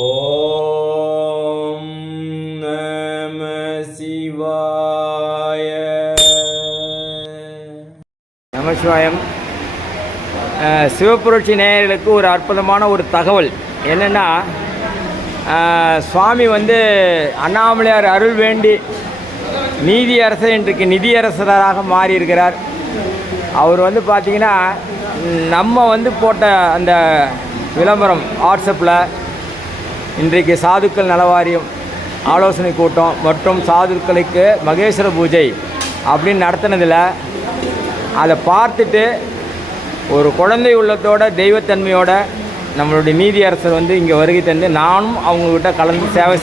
ஓம் நம சிவாய. நமசிவாயம். சிவபுரட்சி நேயர்களுக்கு ஒரு அற்புதமான ஒரு தகவல் என்னென்னா, சுவாமி அண்ணாமலையார் அருள் வேண்டி நீதியரசர் இன்றைக்கு நிதியரசராக மாறியிருக்கிறார். அவர் பார்த்திங்கன்னா நம்ம போட்ட அந்த விளம்பரம் வாட்ஸ்அப்பில் இன்றைக்கு சாதுக்கள் நலவாரியம் ஆலோசனை கூட்டம் மற்றும் சாதுக்களுக்கு மகேஸ்வர பூஜை அப்படின்னு நடத்தினதில் அதை பார்த்துட்டு ஒரு குழந்தை உள்ளத்தோட தெய்வத்தன்மையோட நம்மளுடைய நீதியரசர் இங்கே வருகை தந்து நானும் அவங்கக்கிட்ட கலந்து சேவை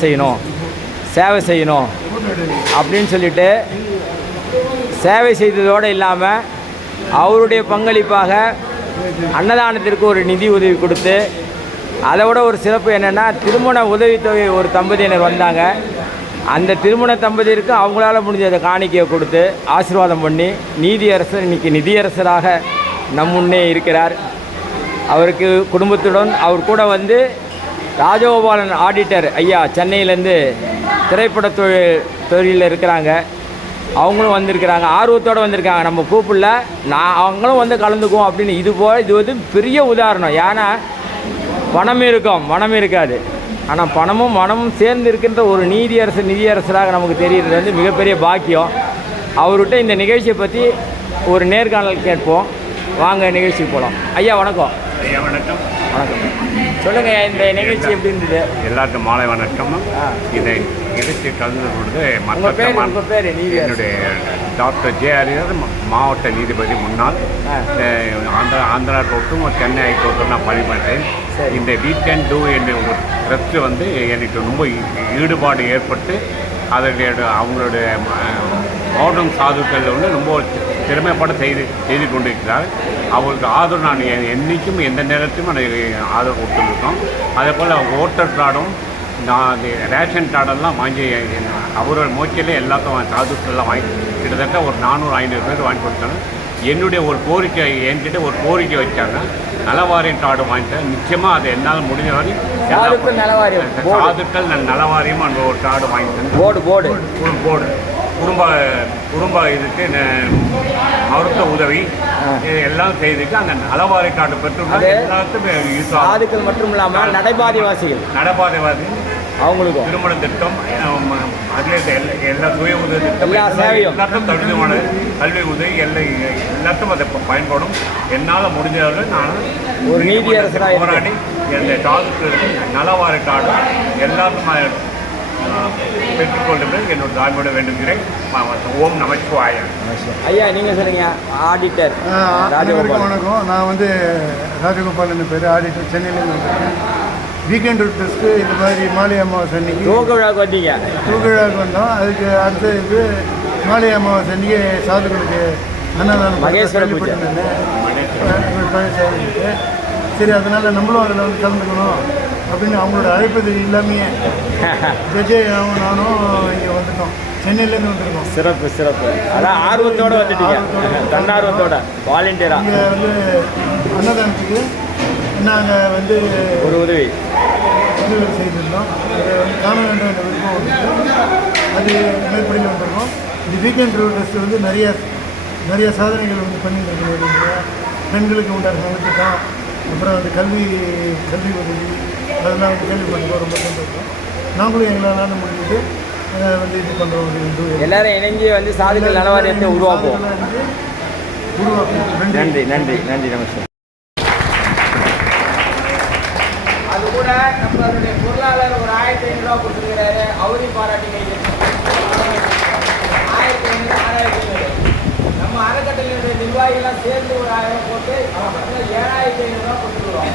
செய்யணும் அப்படின்னு சொல்லிட்டு சேவை செய்ததோடு இல்லாமல் அவருடைய பங்களிப்பாக அன்னதானத்திற்கு ஒரு நிதி உதவி கொடுத்து, அதை விட ஒரு சிறப்பு என்னென்னா, திருமண உதவித்தொகை ஒரு தம்பதியினர் வந்தாங்க. அந்த திருமண தம்பதியருக்கு அவங்களால முடிஞ்சதை காணிக்கையை கொடுத்து ஆசீர்வாதம் பண்ணி நீதியரசர் இன்றைக்கி நிதியரசராக நம் முன்னே இருக்கிறார். அவருக்கு குடும்பத்துடன் அவர் கூட ராஜகோபாலன் ஆடிட்டர் ஐயா சென்னையிலேருந்து திரைப்பட தொழிலில் இருக்கிறாங்க. அவங்களும் வந்திருக்கிறாங்க, ஆர்வத்தோடு வந்திருக்காங்க. நம்ம கூப்பிடல, அவங்களும் கலந்துக்குவோம் அப்படின்னு. இது பெரிய உதாரணம். ஏன்னா பணம் இருக்கும், மனம் இருக்காது. ஆனால் பணமும் மனமும் சேர்ந்து இருக்கின்ற ஒரு நிதியரசராக நமக்கு தெரிகிறது மிகப்பெரிய பாக்கியம். அவர்கிட்ட இந்த நிகழ்ச்சியை பற்றி ஒரு நேர்காணல் கேட்போம். வாங்க நிகழ்ச்சிக்கு போகலாம். ஐயா வணக்கம். ஐயா வணக்கம். வணக்கம். சொல்லுங்கள், இந்த நிகழ்ச்சி எப்படி இருந்தது? எல்லாருக்கும் மாலை வணக்கம். இதை நிகழ்ச்சி கலந்து கொடுத்து என்னுடைய டாக்டர் ஜே ஹரிஹரன், மாவட்ட நீதிபதி முன்னாள், ஆந்திரா கோர்ட்டும் சென்னை ஹைகோர்ட்டும் நான் பணி பண்ணுறேன். இந்த வி கேன் டூ என்ற ஒரு ட்ரஸ்ட்டு எனக்கு ரொம்ப ஈடுபாடு ஏற்பட்டு அவங்களுடைய மாவட்டம் சாதுக்கள் ரொம்ப திறமைப்பட செய்து கொண்டிருக்கிறார். அவங்களுக்கு ஆதரவு நான் என்றைக்கும் எந்த நேரத்தையும் ஆதரவு கொடுத்துருக்கோம். அதே போல் ஓட்டர் கார்டும் நான் ரேஷன் கார்டெல்லாம் வாங்கி அவரோட மோக்கிலே எல்லாத்தையும் சாதுக்கள்லாம் வாங்கி கிட்டத்தட்ட ஒரு 400-500 பேர் வாங்கி கொடுத்தாங்க. என்னுடைய ஒரு கோரிக்கை, என்கிட்ட ஒரு கோரிக்கை வச்சாங்க, நலவாரியம் கார்டு வாங்கிட்டேன். நிச்சயமாக அது என்னால் முடிஞ்ச வரை சாதுக்கள் நலவாரியம் அந்த ஒரு கார்டு வாங்கிட்டேன். போர்டு குடும்ப இதுக்கு மருத்துவ உதவி எல்லாம் செய்துட்டு அந்த நலவாரி கார்டு பெற்று எல்லாத்துக்குமே யூஸ் ஆகும். சாதுக்கள் மட்டும் இல்லாமல் நடைபாதைவாசிகள் அவங்களுக்கு திருமண திட்டம், அதில் எல்லா சுய உதவி திட்டம் எல்லாத்தையும் தகுதியான கல்வி உதவி எல்லாத்தையும் அதை பயன்படும். என்னால் முடிஞ்சவர்கள் நான் ஒரு நீதியரசராக போராடி இந்த சாதுக்களுக்கு நலவாரி கார்டு எல்லாத்தையும் பெற்றுக்கொண்டு என்னோட தாழ்மையோட வேண்டுகிறேன். ஓம் நமச்சிவாய. ஐயா நீங்கள் சொல்லுங்க. ஆடிட்டர் ராஜகோபால். வணக்கம். நான் ராஜகோபாலன் பேர், ஆடிட்டர், சென்னையிலேருந்து வந்திருக்கேன். வீக்கெண்ட் டெஸ்ட்டு இந்த மாதிரி மாலை அமாவாசை அன்றைக்கி தூக்க விழாவுக்கு வந்தீங்க. தூக்க விழாவுக்கு வந்தோம். அதுக்கு அடுத்த மாலை அமாவாசை அன்றைக்கி சாதுக்களுக்கு அன்னதானம் மகேஸ்வர பூஜை சரி, அதனால் நம்மளும் அதில் கலந்துக்கணும் அப்படின்னு அவங்களோட அழைப்பது இல்லாமையே ஜெஜே நானும் இங்கே வந்துட்டோம். சென்னையிலேருந்து வந்திருக்கோம். சிறப்பு. அதான் ஆர்வத்தோடு வந்துட்டீங்க, தன்னார்வத்தோட வாலண்டியராக. இங்கே அன்னதானத்துக்கு நாங்கள் ஒரு உதவி செய்திருந்தோம். காண வேண்டும் என்ற விருப்பம் அது மேற்படியில் வந்திருக்கோம். இந்த வீக்கெண்ட் டெஸ்ட் நிறைய சாதனைகள் பண்ணிட்டு இருக்கிறோம். பெண்களுக்கு உண்டான நலத்திட்டம், அப்புறம் கல்வி உதவி, அதெல்லாம் கேள்விப்பட்டிருக்கோம். ரொம்ப சந்தோஷம். நாங்களும் எங்களால் முடிஞ்சது இது பண்ணுறோம். எல்லாரும் இணைஞ்சு சாதுக்கள் நலவாரியத்தை உருவாக்குவோம். நன்றி. நமஸ்காரம். அது கூட நம்மளுடைய பொருளாளர் ஒரு 1500 ரூபா கொடுத்துருக்கிறாரு. அவரையும் பாராட்டிங்க. 1500 நம்ம அறக்கட்டளையுடைய நிர்வாகிகள்லாம் சேர்ந்து ஒரு 1000 போட்டு 7500 ரூபா கொடுத்துருவோம்.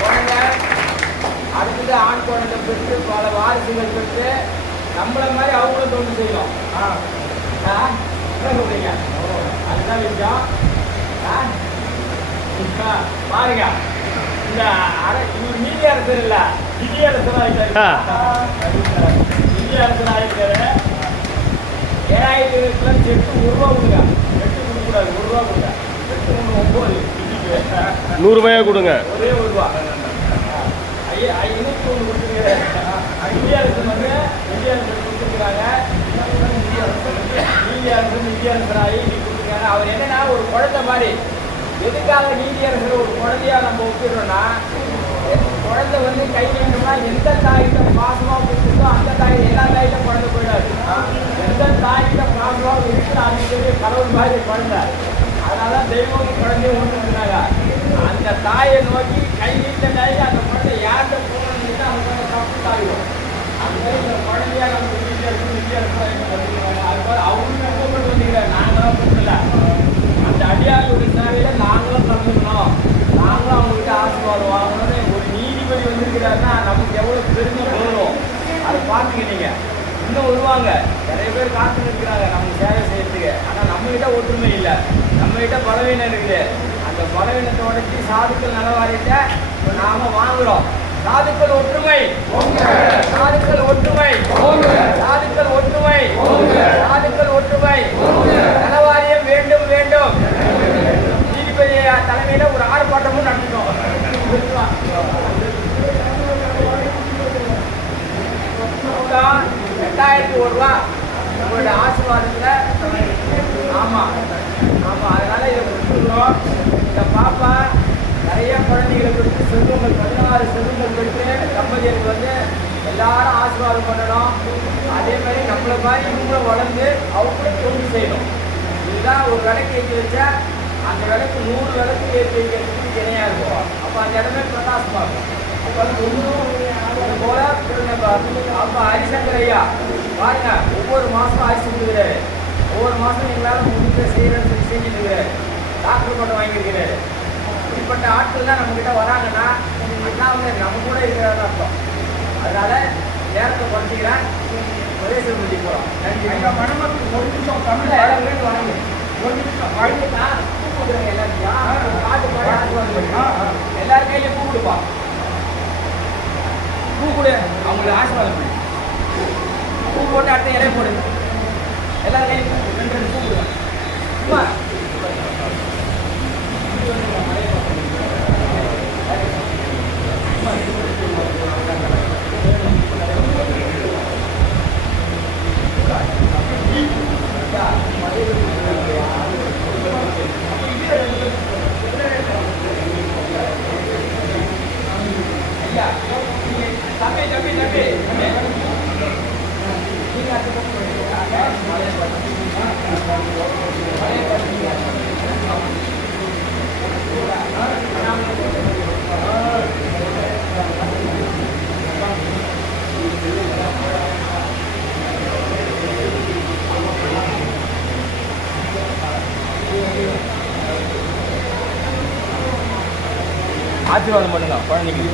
குழந்தை அடுத்தது ஆண் குழந்தை பெற்று பல வாரிசுகள் பெற்று நம்மளை மாதிரி அவங்களும் தொண்டு செய்யணும். என்ன சொல்றீங்க? அதுதான் விஷயம். பாருங்க, இந்த இவர் நீதியரசர் இல்லை, நிதியரசராக நிதியரசராக 7000 செட்டு 1 ரூபா கொடுங்க. செட்டு கொடுக்கக்கூடாது, 1 ரூபா கொடுங்க. செட்டு 9 100 ரூபாயாக கொடுங்க. ஒரே 1 ரூபா. ஐயா நீதியரசராகி நீ கொடுத்துருக்காரு. அவர் என்னன்னா ஒரு குழந்தை மாதிரி. எதுக்காக நீதியரசர் ஒரு குழந்தையா நம்ம ஒப்பிடுறோம்னா, குழந்தை வந்து கை வேண்டும்னா எந்த தாயிட்ட பாசமாக கொடுத்துருக்கோ அந்த தாய் எல்லா தாயிட்ட குழந்தை போயிடாது. எந்த தாயிட்ட பாசமாக இருக்கு அந்த கடவுள் மாதிரி குழந்தை. அதனால தெய்வம் குழந்தைய ஒன்றுனாங்க. அந்த தாயை நோக்கி கை நீட்ட தாய் அந்த குழந்தை யார்கிட்ட போகணும்னு அந்த குழந்தை தப்பு தாயும். அந்த மாதிரி இந்த குழந்தையா நம்ம அதுபோல் அவங்களும் கூப்பிட்டு வந்துக்கிறார். நாங்களாம் கூப்பிடல, அந்த அடியார்களுடைய சேவையில நாங்களும் கலந்துக்கணும், நாங்களும் அவங்ககிட்ட ஆசீர்வாதம் வாங்கணும்னு ஒரு நீதிபதி வந்திருக்கிறாருன்னா நமக்கு எவ்வளோ பெருமை வரும். அதை பார்த்துக்கிட்டீங்க. இன்னும் வருவாங்க, நிறைய பேர் காத்துட்டு இருக்கிறாங்க நமக்கு சேவை செய்யறதுக்கு. ஆனால் நம்மகிட்ட ஒற்றுமை இல்லை, நம்மகிட்ட பலவீனம் இருக்குது. அந்த பலவீனத்தை உடச்சி சாதுக்கள் நலவாரிட்ட நாம வாங்குறோம். சாதுக்கள் ஒற்றுமை, சாதுக்கள் ஒற்றுமை, சாதுக்கள் ஒற்றுமை, சாதுக்கள் ஒற்றுமை. நலவாரியம் வேண்டும் வேண்டும். நீதிபதி தலைமையில ஒரு ஆர்ப்பாட்டமும் நடத்திட்டோம். 2001 ரூபா உங்களோட ஆசீர்வாதத்தில். ஆமாம் ஆமாம், அதனால் இதை கொடுத்துருக்குறோம். இந்த பாப்பா நிறைய குழந்தைகளை கொடுத்து செல்வங்கள் 16 செல்வங்கள் கொடுத்து தம்பதியருக்கு வந்து எல்லாரும் ஆசீர்வாதம் பண்ணணும். அதே மாதிரி நம்மளை மாதிரி இவங்களும் வளர்ந்து அவங்களும் தொண்டு செய்யணும். இதுதான் ஒரு விளக்கு ஏற்றி வச்சா அந்த விளக்கு 100 விளக்கு ஏற்றி வைக்கிறதுக்கு இணையாக இருக்கும். அப்போ அந்த இடமே பிரகாசமாக இருக்கும். அப்போ அது ஒன்றும் போல அப்போ ஹரிசங்கர் ஐயா பாருங்க, ஒவ்வொரு மாதமும் அரிசி கொடுக்குறாரு. ஒவ்வொரு மாதம் எங்களால் முடிஞ்ச செய்கிறேன்னு சொல்லி செஞ்சுட்டு இருக்கிறாரு. டாக்டர் மட்டும் வாங்கியிருக்கிறாரு. இப்படிப்பட்ட ஆட்கள் தான் நம்மக்கிட்ட வராங்கன்னா அண்ணா வந்து நம்ம கூட இருக்கிறாரு அர்த்தம். அதனால நேரத்தை குறைச்சிக்கிறேன். ஒரே சொல்லி போகிறோம். நன்றி. மணமக்கள் ஒரு நிமிஷம் தமிழ் வணங்கு. ஒரு நிமிஷம் வாழ்ந்துட்டா கூப்பிடுறேங்க எல்லாத்தையும். பாட்டு பாடி ஆசீர்வாதம் பண்ணி எல்லாரும் கையிலையும் பூ கொடுப்பா. பூ கொடு, அவங்களுக்கு ஆசீர்வாதம் பண்ணி பூ போட்டு அடுத்த இலையை போடு. எல்லாரும் கையிலும் 2 பூ கொடுங்க. சும்மா ஆசீர்வாதம் பண்ணுங்க குழந்தைக்கு.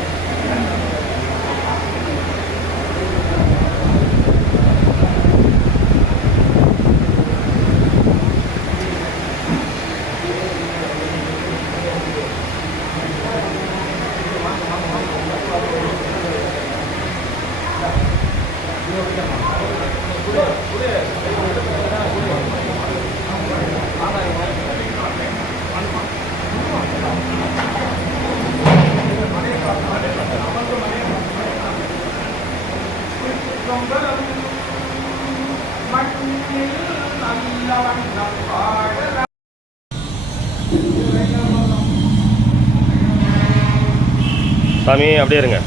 சாமி அப்படியே இருங்க.